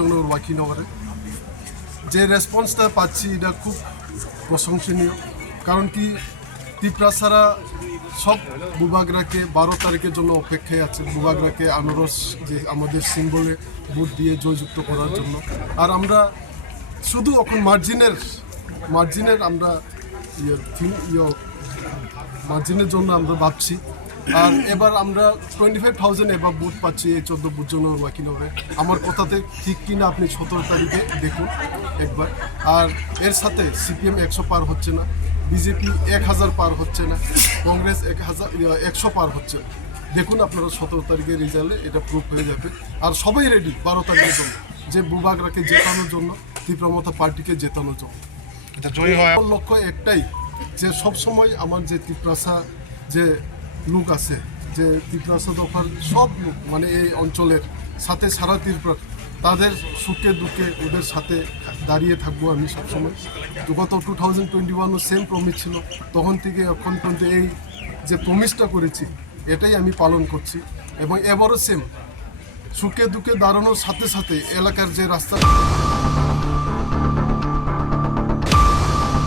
বুজনগর ওয়াকিনগরে যে রেসপন্সটা পাচ্ছি এটা খুব প্রশংসনীয়। কারণ কি তিপ্রাসারা সব বুবাগরাকে 12 তারিখের জন্য অপেক্ষায় আছে, বুবাগরাকে আনারস যে আমাদের সিম্বলে ভোট দিয়ে জয়যুক্ত করার জন্য। আর আমরা শুধু এখন মার্জিনের আমরা মার্জিনের জন্য আমরা ভাবছি। আর এবার আমরা 25,000 এবার ভোট পাচ্ছি এই 14 বুজনগর ওয়াকিনগরে। আমার কথাতে ঠিক কিনা আপনি 17 তারিখে দেখুন একবার। আর এর সাথে সিপিএম 100 পার হচ্ছে না, বিজেপি 1000 পার হচ্ছে না, কংগ্রেস 100 পার হচ্ছে না। দেখুন আপনারা 17 তারিখের রেজাল্টে এটা প্রুফ হয়ে যাবে। আর সবাই রেডি 12 তারিখের জন্য, যে বুবাগরাকে জেতানোর জন্য, তীব্রমতা পার্টিকে জেতানোর জন্য। লক্ষ্য একটাই, যে সবসময় আমার যে তিপ্রাসা যে লোক আছে, যে তিপ্রাসা দফার সব লোক মানে এই অঞ্চলের সাথে সারা ত্রিপুরা, তাদের সুখে দুঃখে ওদের সাথে দাঁড়িয়ে থাকবো আমি সবসময়। তো গত 2021 সেম প্রমিস ছিল, তখন থেকে এখন পর্যন্ত এই যে প্রমিসটা করেছি এটাই আমি পালন করছি। এবং এবারও সেম সুখে দুঃখে দাঁড়ানোর সাথে সাথে এলাকার যে রাস্তা